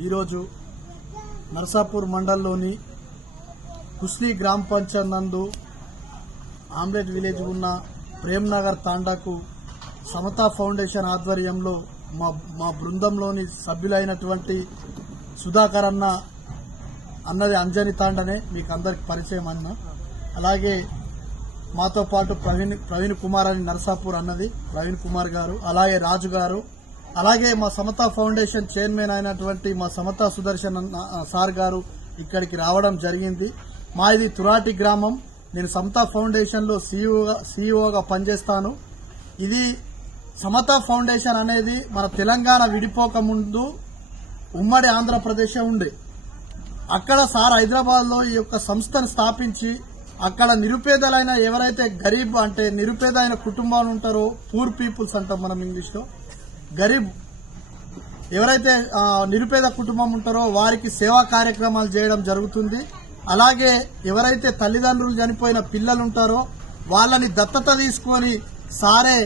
ఈరోజు నర్సాపూర్ మండల్లోని కుస్లీ గ్రామ పంచాయత్ నందు ఆమ్లెట్ విలేజ్ ఉన్న ప్రేమ్నగర్ తాండాకు సమతా ఫౌండేషన్ ఆధ్వర్యంలో మా మా బృందంలోని సభ్యులైనటువంటి సుధాకర్ అన్న అన్నది అంజని తాండనే మీకు అందరికి పరిచయం అన్న. అలాగే మాతో పాటు ప్రవీణ్ ప్రవీణ్ కుమార్ అని నరసాపూర్ అన్నది ప్రవీణ్ కుమార్ గారు అలాగే రాజు గారు అలాగే మా సమతా ఫౌండేషన్ చైర్మన్ అయినటువంటి మా సమతా సుదర్శన్ సార్ గారు ఇక్కడికి రావడం జరిగింది. మా ఇది తురాటి గ్రామం. నేను సమతా ఫౌండేషన్లో సీఈఓగా సీఈఓగా పనిచేస్తాను. ఇది సమతా ఫౌండేషన్ అనేది మన తెలంగాణ విడిపోక ముందు ఉమ్మడి ఆంధ్రప్రదేశ్ ఉండే. అక్కడ సార్ హైదరాబాద్లో ఈ యొక్క సంస్థను స్థాపించి అక్కడ నిరుపేదలైన ఎవరైతే గరీబ్ అంటే నిరుపేద అయిన కుటుంబాలు ఉంటారో పూర్ పీపుల్స్ అంటాం మనం ఇంగ్లీష్లో గరీబ్ ఎవరైతే నిరుపేద కుటుంబం ఉంటారో వారికి సేవా కార్యక్రమాలు చేయడం జరుగుతుంది. అలాగే ఎవరైతే తల్లిదండ్రులు చనిపోయిన పిల్లలు ఉంటారో వాళ్ళని దత్తత తీసుకొని సారే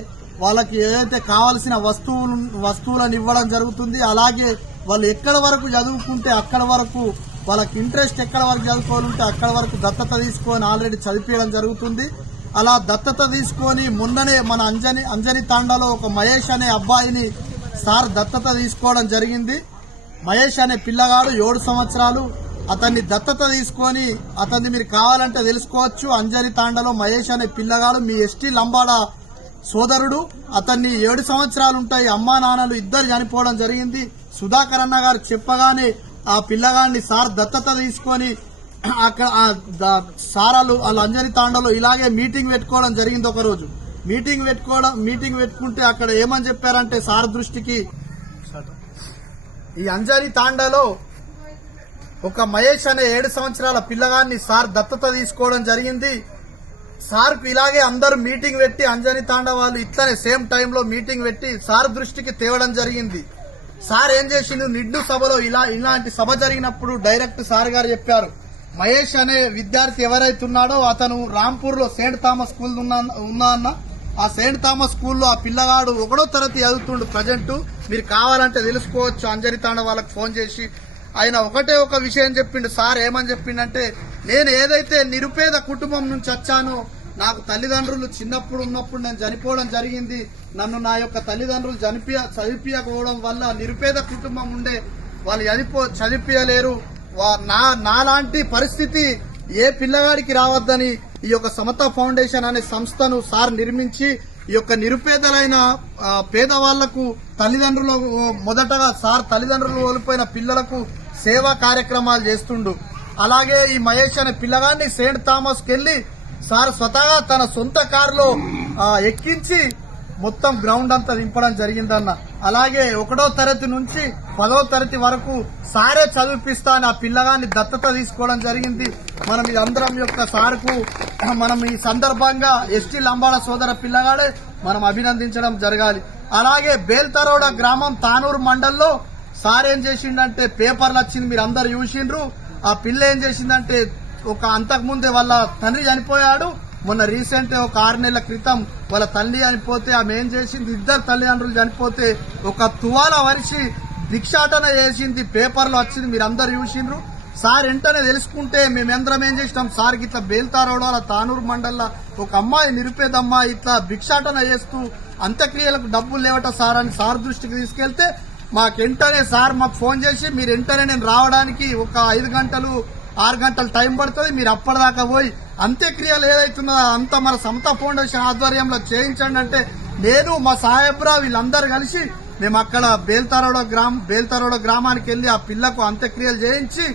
వాళ్ళకి ఏదైతే కావాల్సిన వస్తువులు వస్తువులను ఇవ్వడం జరుగుతుంది. అలాగే వాళ్ళు ఎక్కడ వరకు చదువుకుంటే అక్కడ వరకు వాళ్ళకి ఇంట్రెస్ట్ ఎక్కడ వరకు చదువుకోవాలంటే అక్కడ వరకు దత్తత తీసుకొని ఆల్రెడీ చదివించడం జరుగుతుంది. అలా దత్తత తీసుకొని మొన్ననే మన అంజని అంజని తాండాలో ఒక మహేష్ అనే అబ్బాయిని సార్ దత్తత తీసుకోవడం జరిగింది. మహేష్ అనే పిల్లగాడు ఏడు సంవత్సరాలు. అతన్ని దత్తత తీసుకొని అతన్ని మీరు కావాలంటే తెలుసుకోవచ్చు. అంజని తాండలో మహేష్ అనే పిల్లగాడు మీ ఎస్టీ లంబాడ సోదరుడు. అతన్ని ఏడు సంవత్సరాలు ఉంటాయి. అమ్మా నాన్నలు ఇద్దరు చనిపోవడం జరిగింది. సుధాకర్ అన్న గారు చెప్పగానే ఆ పిల్లగాడిని సార్ దత్తత తీసుకొని అక్కడ సారాలు వాళ్ళ అంజని తాండలో ఇలాగే మీటింగ్ పెట్టుకోవడం జరిగింది ఒక రోజు. మీటింగ్ పెట్టుకోవడం మీటింగ్ పెట్టుకుంటే అక్కడ ఏమని చెప్పారంటే సార్ దృష్టికి? ఈ అంజని తాండాలో ఒక మహేష్ అనే ఏడు సంవత్సరాల పిల్లగాన్ని సార్ దత్తత తీసుకోవడం జరిగింది. సార్ ఇలాగే అందరూ మీటింగ్ పెట్టి అంజని తాండా వాళ్ళు ఇట్లనే సేమ్ టైంలో మీటింగ్ పెట్టి సార్ దృష్టికి తేవడం జరిగింది. సార్ ఏం చేసిండు? నిడ్డు సభలో ఇలా ఇలాంటి సభ జరిగినప్పుడు డైరెక్ట్ సార్ గారు చెప్పారు. మహేష్ అనే విద్యార్థి ఎవరైతే ఉన్నాడో అతను రాంపూర్లో సెయింట్ థామస్ స్కూల్ ఉన్నా ఉన్నా అన్న. ఆ సెయింట్ థామస్ స్కూల్లో ఆ పిల్లగాడు ఒకడో తరగతి చదువుతుండు ప్రజెంట్. మీరు కావాలంటే తెలుసుకోవచ్చు. అంజరి తాండ వాళ్ళకి ఫోన్ చేసి ఆయన ఒకటే ఒక విషయం చెప్పిండు. సార్ ఏమని చెప్పిండంటే నేను ఏదైతే నిరుపేద కుటుంబం నుంచి వచ్చానో నాకు తల్లిదండ్రులు చిన్నప్పుడు ఉన్నప్పుడు నేను చనిపోవడం జరిగింది. నన్ను నా యొక్క తల్లిదండ్రులు చనిపి చదివిపోవడం వల్ల నిరుపేద కుటుంబం ఉండే వాళ్ళు చదిపో చదివించలేరు నా నాలాంటి పరిస్థితి ఏ పిల్లగాడికి రావద్దని ఈ యొక్క సమత ఫౌండేషన్ అనే సంస్థను సార్ నిర్మించి ఈ యొక్క నిరుపేదలైన పేదవాళ్ళకు తల్లిదండ్రులు మొదటగా సార్ తల్లిదండ్రులు కోల్పోయిన పిల్లలకు సేవా కార్యక్రమాలు చేస్తుండు. అలాగే ఈ మహేష్ అనే పిల్లగాన్ని సెయింట్ థామస్ కెళ్ళి సార్ స్వతహా తన సొంత కారులో ఎక్కించి మొత్తం గ్రౌండ్ అంతా దింపడం జరిగిందన్న. అలాగే ఒకటో తరగతి నుంచి పదో తరగతి వరకు సారే చదివిపిస్తా అని ఆ పిల్లగాన్ని దత్తత తీసుకోవడం జరిగింది. మనం ఈ అందరం యొక్క సార్కు మనం ఈ సందర్భంగా ఎస్టీ లంబాడ సోదర పిల్లగాడే మనం అభినందించడం జరగాలి. అలాగే బేల్తరోడ గ్రామం తానూరు మండల్లో సార్ ఏం చేసిండంటే పేపర్లు వచ్చింది మీరు అందరు చూసిండ్రు. ఆ పిల్ల ఏం చేసిందంటే ఒక అంతకు ముందే వాళ్ళ తండ్రి చనిపోయాడు. మొన్న రీసెంట్ ఒక ఆరు నెలల క్రితం వాళ్ళ తల్లి చనిపోతే ఆమె ఏం చేసింది? ఇద్దరు తల్లిదండ్రులు చనిపోతే ఒక తువాల వరిసి భిక్షాటన చేసింది పేపర్లో వచ్చింది మీరు అందరు చూసిండ్రు. సార్ వెంటనే తెలుసుకుంటే మేమెందరం ఏం చేసినాం? సార్ ఇట్లా బేల్తారోడ అలా తానూరు మండల్లో ఒక అమ్మాయి నిరుపేద అమ్మాయి ఇట్లా భిక్షాటన చేస్తూ అంత్యక్రియలకు డబ్బులు లేవట సార్ అని సార్ దృష్టికి తీసుకెళ్తే మాకు వెంటనే సార్ మాకు ఫోన్ చేసి మీరు వెంటనే నేను రావడానికి ఒక ఐదు గంటలు ఆరు గంటలు టైం పడుతుంది మీరు అప్పటిదాకా పోయి అంత్యక్రియలు ఏదైతుందో అంత మన సమత ఫౌండేషన్ ఆధ్వర్యంలో చేయించండి అంటే నేను మా సాయబ్రా వీళ్ళందరూ కలిసి మేము అక్కడ బేల్తారోడ గ్రామం బేల్తారోడ గ్రామానికి వెళ్ళి ఆ పిల్లకు అంత్యక్రియలు చేయించి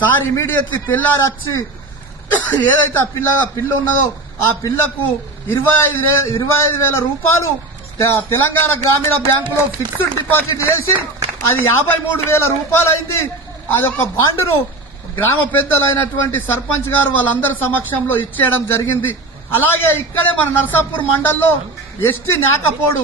సార్ ఇమీడియట్లీ తెల్లారి వచ్చి ఏదైతే ఆ పిల్ల పిల్ల ఉన్నదో ఆ పిల్లకు ఇరవై ఐదు ఇరవై ఐదు వేల రూపాయలు తె- తెలంగాణ గ్రామీణ బ్యాంకులో ఫిక్స్డ్ డిపాజిట్ చేసి అది యాభై మూడు వేల రూపాయలు అయింది అదొక బాండును గ్రామ పెద్దలైనటువంటి సర్పంచ్ గారు వాళ్ళందరి సమక్షంలో ఇచ్చేయడం జరిగింది. అలాగే ఇక్కడే మన నర్సాపూర్ మండల్లో ఎస్టీ నాకపోడు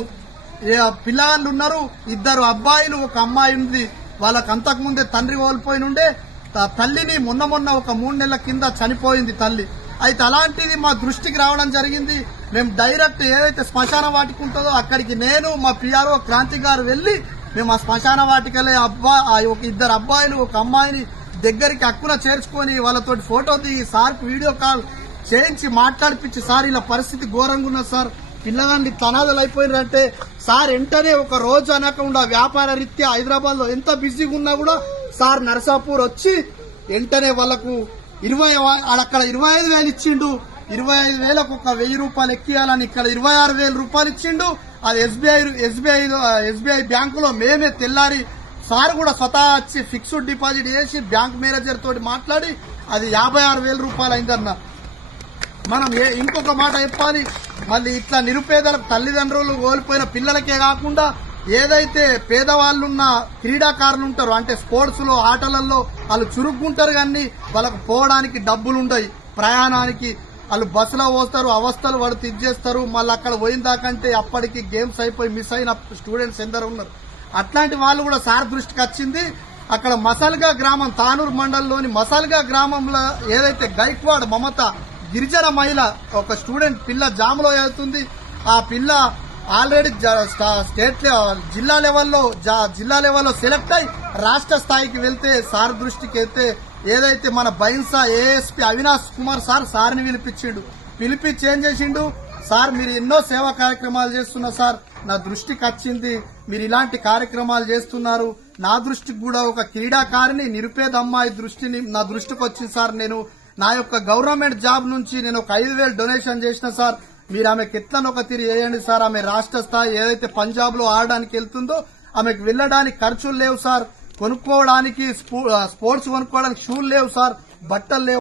పిల్లగాళ్ళు ఉన్నారు ఇద్దరు అబ్బాయిలు ఒక అమ్మాయి ఉంది. వాళ్ళకి అంతకుముందే తండ్రి కోల్పోయి నుండే త- తల్లిని మొన్న మొన్న ఒక మూడు నెలల కింద చనిపోయింది తల్లి. అయితే అలాంటిది మా దృష్టికి రావడం జరిగింది. మేము డైరెక్ట్ ఏదైతే శ్మశాన వాటికి ఉంటుందో అక్కడికి నేను మా పిఆర్ఓ క్రాంతి గారు వెళ్ళి మేము ఆ శ్మశాన వాటికలే అబ్బా ఆ ఇద్దరు అబ్బాయిలు ఒక అమ్మాయిని దగ్గరికి అక్కున చేర్చుకొని వాళ్ళతోటి ఫోటో దిగి సార్కి వీడియో కాల్ చేయించి మాట్లాడిపించి సార్ ఇలా పరిస్థితి ఘోరంగా ఉన్నది సార్. పిల్లగాన్ని తనాదులు అయిపోయినారంటే సార్ వెంటనే ఒక రోజు అనకుండా వ్యాపార రీత్యా హైదరాబాద్లో ఎంత బిజీగా ఉన్నా కూడా సార్ నరసాపూర్ వచ్చి వెంటనే వాళ్ళకు ఇరవై అక్కడ ఇరవై ఐదు వేలు ఇచ్చిండు. ఇరవై ఐదు వేలకు ఒక వెయ్యి రూపాయలు ఎక్కియాలని ఇక్కడ ఇరవై ఆరు వేల రూపాయలు ఇచ్చిండు. అది ఎస్బీఐ ఎస్బీఐ ఎస్బీఐ బ్యాంకులో మేమే తెల్లారి సార్ కూడా స్వతహా వచ్చి ఫిక్స్డ్ డిపాజిట్ చేసి బ్యాంక్ మేనేజర్ తోటి మాట్లాడి అది యాభై ఆరు వేల రూపాయలు అయిందన్న. మనం ఏ ఇంకొక మాట చెప్పాలి. మళ్ళీ ఇట్లా నిరుపేదల తల్లిదండ్రులు కోల్పోయిన పిల్లలకే కాకుండా ఏదైతే పేదవాళ్ళున్న క్రీడాకారులు ఉంటారో అంటే స్పోర్ట్స్లో ఆటలలో వాళ్ళు చురుగ్గుంటారు కానీ వాళ్ళకు పోవడానికి డబ్బులు ఉండయి ప్రయాణానికి వాళ్ళు బస్సులో పోస్తారు అవస్థలు వాడు ఇది చేస్తారు. మళ్ళీ అక్కడ పోయిన దాకంటే అప్పటికి గేమ్స్ అయిపోయి మిస్ అయిన స్టూడెంట్స్ ఎందరో ఉన్నారు. అట్లాంటి వాళ్ళు కూడా సార్ దృష్టికి వచ్చింది. అక్కడ మసల్గా గ్రామం తానూరు మండలంలోని మసల్గా గ్రామంలో ఏదైతే గైక్వాడ్ మమత గిరిజన మహిళ ఒక స్టూడెంట్ పిల్ల జాములో వెళ్తుంది. ఆ పిల్ల ఆల్రెడీ స్టేట్ లెవెల్ జిల్లా లెవెల్లో జా- జిల్లా లెవెల్లో సెలెక్ట్ అయి రాష్ట్ర స్థాయికి వెళ్తే సార్ దృష్టికి వెళ్తే ఏదైతే మన బైన్సా ఏఎస్పీ అవినాష్ కుమార్ సార్ సార్ని పిలిపించిండు. పిలిపించి ఏం చేసిండు. సార్ మీరు ఎన్నో సేవా కార్యక్రమాలు చేస్తున్నారు సార్. నా దృష్టికి వచ్చింది. మీరు ఇలాంటి కార్యక్రమాలు చేస్తున్నారు. నా దృష్టికి కూడా ఒక క్రీడాకారిని నిరుపేద అమ్మాయి దృష్టిని నా దృష్టికి వచ్చింది సార్. నేను నా యొక్క గవర్నమెంట్ జాబ్ నుంచి నేను ఒక ఐదు వేలు డొనేషన్ చేసిన సార్. మీరు ఆమెకి ఎట్లనో ఒక తిరిగి వేయండి సార్. ఆమె రాష్ట్ర స్థాయి ఏదైతే పంజాబ్లో ఆడడానికి వెళ్తుందో ఆమెకు వెళ్ళడానికి ఖర్చులు లేవు సార్. కొనుక్కోవడానికి స్పో- స్పోర్ట్స్ కొనుక్కోవడానికి షూలు లేవు సార్. బట్టలు లేవు.